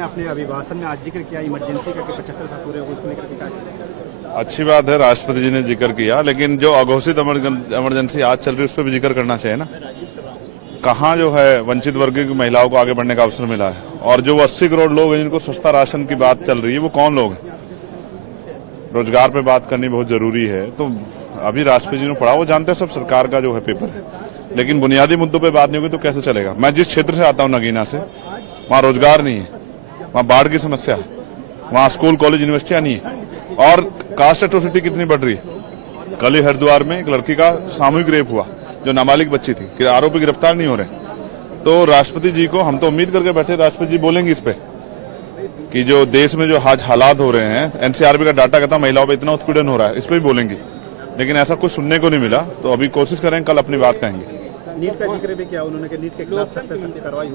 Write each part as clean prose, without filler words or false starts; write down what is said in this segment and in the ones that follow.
अपने अभिभाषण में आज जिक्र किया इमरजेंसी का कि 75 साल पूरे हो उसको लेकर के क्या? अच्छी बात है, राष्ट्रपति जी ने जिक्र किया, लेकिन जो अघोषित इमरजेंसी आज चल रही है उस पर भी जिक्र करना चाहिए ना। कहाँ जो है वंचित वर्ग की महिलाओं को आगे बढ़ने का अवसर मिला है, और जो 80 करोड़ लोग हैं जिनको सस्ता राशन की बात चल रही है वो कौन लोग हैं? रोजगार पे बात करनी बहुत जरूरी है। तो अभी राष्ट्रपति जी ने पढ़ा, वो जानते हैं सब सरकार का जो है पेपर है, लेकिन बुनियादी मुद्दों पे बात नहीं होगी तो कैसे चलेगा। मैं जिस क्षेत्र से आता हूँ नगीना से, वहाँ रोजगार नहीं है, वहाँ बाढ़ की समस्या है, वहाँ स्कूल कॉलेज यूनिवर्सिटियां नहीं है, और कास्ट एट्रोसिटी कितनी बढ़ रही है। कल ही हरिद्वार में एक लड़की का सामूहिक रेप हुआ जो नाबालिग बच्ची थी, कि आरोपी गिरफ्तार नहीं हो रहे। तो राष्ट्रपति जी को हम तो उम्मीद करके बैठे राष्ट्रपति जी बोलेंगे इस पे कि जो देश में जो आज हालात हो रहे हैं, एनसीआरबी का डाटा कहता महिलाओं पर इतना उत्पीड़न हो रहा है, इस पर भी बोलेंगे, लेकिन ऐसा कुछ सुनने को नहीं मिला। तो अभी कोशिश करें कल अपनी बात कहेंगे। नीट का जिक्र भी किया उन्होंने कि नीट के खिलाफ सख्त से सख्त कार्रवाई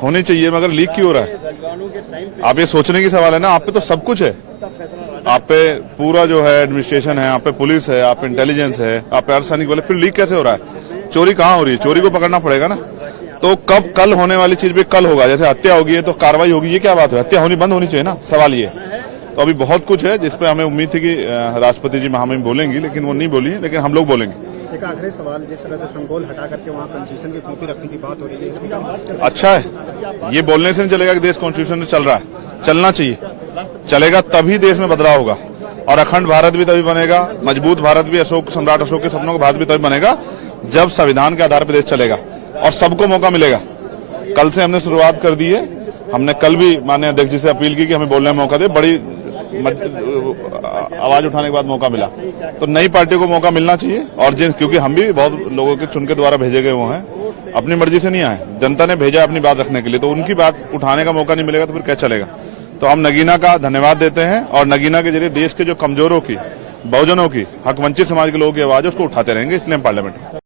होनी चाहिए, मगर लीक क्यों हो रहा है? आप ये सोचने की सवाल है ना, आप पे तो सब कुछ है, आप पे पूरा जो है एडमिनिस्ट्रेशन है, आप पे पुलिस है, आप पे इंटेलिजेंस है, आप पे अर्धसैनिक बल, फिर लीक कैसे हो रहा है? चोरी कहाँ हो रही है? चोरी को पकड़ना पड़ेगा ना। तो कब कल होने वाली चीज भी कल होगा, जैसे हत्या होगी है तो कार्रवाई होगी, ये क्या बात है? हत्या होनी बंद होनी चाहिए ना, सवाल ये। तो अभी बहुत कुछ है जिसपे हमें उम्मीद थी कि राष्ट्रपति जी महामहिम बोलेंगी, लेकिन वो नहीं बोली, लेकिन हम लोग बोलेंगे। एक आखिरी सवाल, जिस तरह से संगोल हटा करके वहाँ कॉन्स्टिट्यूशन की कॉपी रखने की बात हो रही है, इसमें अच्छा है, ये बोलने से नहीं चलेगा कि देश कॉन्स्टिट्यूशन से चल रहा है, चलना चाहिए, चलेगा तभी देश में बदलाव होगा, और अखंड भारत भी तभी बनेगा, मजबूत भारत भी, सम्राट अशोक के सपनों का भारत भी तभी बनेगा जब संविधान के आधार पर देश चलेगा और सबको मौका मिलेगा। कल से हमने शुरुआत कर दी है, हमने कल भी माननीय अध्यक्ष जी से अपील की कि हमें बोलने में मौका दे, बड़ी आवाज उठाने के बाद मौका मिला, तो नई पार्टियों को मौका मिलना चाहिए। और क्योंकि हम भी बहुत लोगों के चुन के द्वारा भेजे गए हुए हैं, अपनी मर्जी से नहीं आए, जनता ने भेजा अपनी बात रखने के लिए, तो उनकी बात उठाने का मौका नहीं मिलेगा तो फिर क्या चलेगा। तो हम नगीना का धन्यवाद देते हैं, और नगीना के जरिए देश के जो कमजोरों की, बहुजनों की, हक वंचित समाज के लोगों की आवाज उसको उठाते रहेंगे, इसलिए हम पार्लियामेंट